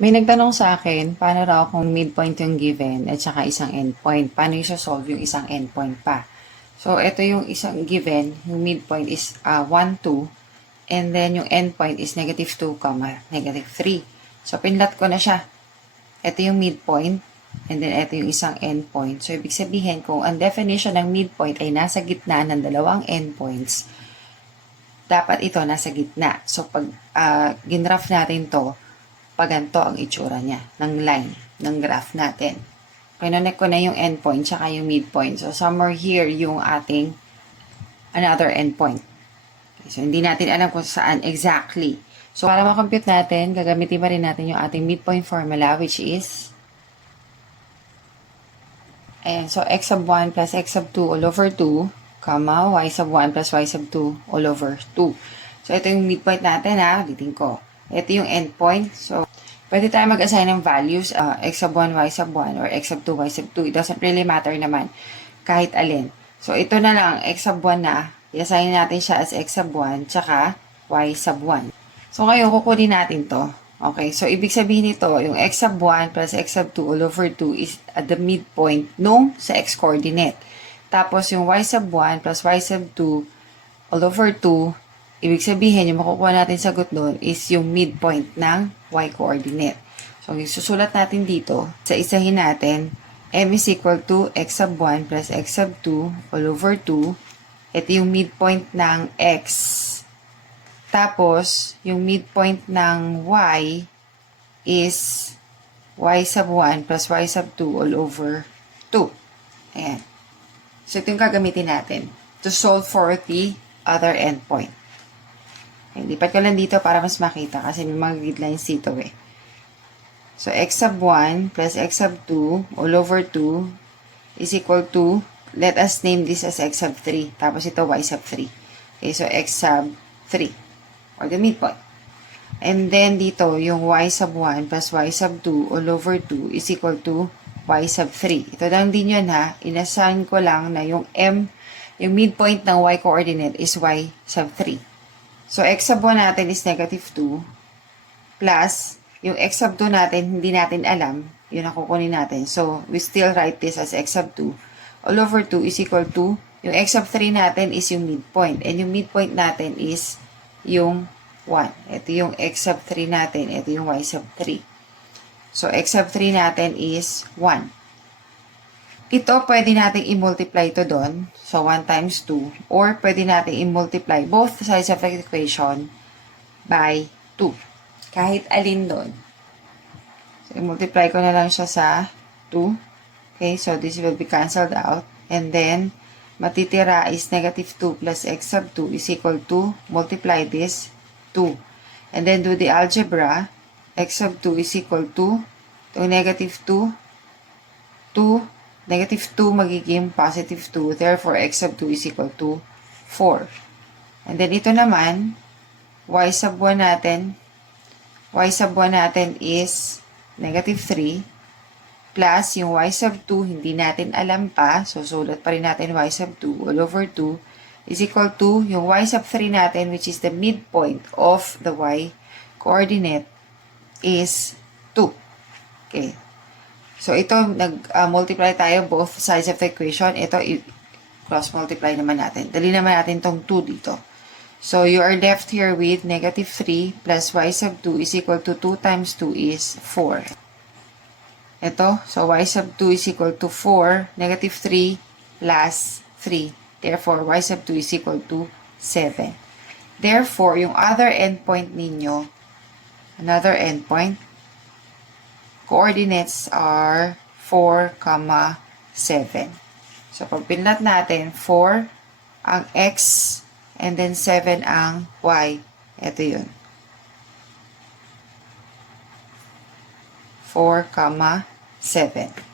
May nagtanong sa akin, paano raw kung midpoint yung given at saka isang endpoint? Paano i-solve yung isang endpoint pa? So, ito yung isang given, yung midpoint is 1, 2, and then yung endpoint is negative 2, negative 3. So, pinlat ko na siya. Ito yung midpoint, and then ito yung isang endpoint. So, ibig sabihin, kung ang definition ng midpoint ay nasa gitna ng dalawang endpoints, dapat ito nasa gitna. So, pag ginraph natin to, paganto ang itsura niya ng line ng graph natin. Connect ko na yung endpoint tsaka yung midpoint. So, somewhere here yung ating another endpoint. Okay, so, hindi natin alam kung saan exactly. So, para makompute natin, gagamitin pa rin natin yung ating midpoint formula, which is so x sub 1 plus x sub 2 all over 2, comma, y sub 1 plus y sub 2 all over 2. So, ito yung midpoint natin, ha. Ulitin ko. Ito yung endpoint. So, pwede tayo mag-assign ng values, x sub 1, y sub 1, or x sub 2, y sub 2. It doesn't really matter naman, kahit alin. So, ito na lang, x sub 1 na. I-assign natin siya as x sub 1, tsaka y sub 1. So, ngayon, kukunin natin to. Okay, so ibig sabihin nito, yung x sub 1 plus x sub 2 all over 2 is at the midpoint nung sa x-coordinate. Tapos, yung y sub 1 plus y sub 2 all over 2, ibig sabihin, yung makukuha natin sagot doon is yung midpoint ng y-coordinate. So, yung susulat natin dito, sa isahin natin, m is equal to x sub 1 plus x sub 2 all over 2. Ito yung midpoint ng x. Tapos, yung midpoint ng y is y sub 1 plus y sub 2 all over 2. Ayan. So, ito yung gagamitin natin to solve for the other endpoint. Okay, lipat ko lang dito para mas makita kasi may mga guidelines dito eh. So, x sub 1 plus x sub 2 all over 2 is equal to, let us name this as x sub 3. Tapos ito y sub 3. Okay, so x sub 3 or the midpoint. And then dito, yung y sub 1 plus y sub 2 all over 2 is equal to y sub 3. Ito lang din yun ha. Inassign ko lang na yung m, yung midpoint ng y coordinate is y sub 3. So, x sub 1 natin is negative 2 plus yung x sub 2 natin, hindi natin alam. Yun ang kukunin natin. So, we still write this as x sub 2 all over 2 is equal to, yung x sub 3 natin is yung midpoint. And yung midpoint natin is yung 1. Ito yung x sub 3 natin. Ito yung y sub 3. So, x sub 3 natin is 1. Ito, pwede natin i-multiply ito doon. So, 1 times 2. Or, pwede natin i-multiply both sides of the equation by 2. Kahit alin doon. So, i-multiply ko na lang siya sa 2. Okay, so this will be cancelled out. And then, matitira is negative 2 plus x sub 2 is equal to, multiply this, 2. And then, do the algebra. X sub 2 is equal to negative 2, 2, negative 2 magiging positive 2. Therefore, x sub 2 is equal to 4. And then, ito naman, y sub 1 natin is negative 3 plus yung y sub 2, hindi natin alam pa. So, sulat pa rin natin y sub 2 all over 2 is equal to yung y sub 3 natin, which is the midpoint of the y coordinate, is 2. Okay. So, ito, nag-multiply tayo both sides of the equation. Ito, cross-multiply naman natin. Dali naman natin tong 2 dito. So, you are left here with negative 3 plus y sub 2 is equal to 2 times 2 is 4. Ito, so y sub 2 is equal to 4, negative 3 plus 3. Therefore, y sub 2 is equal to 7. Therefore, yung other endpoint ninyo, another endpoint, coordinates are 4, 7. So, pag pinlat natin, 4 ang x, and then 7 ang y. Ito yun. 4, 7.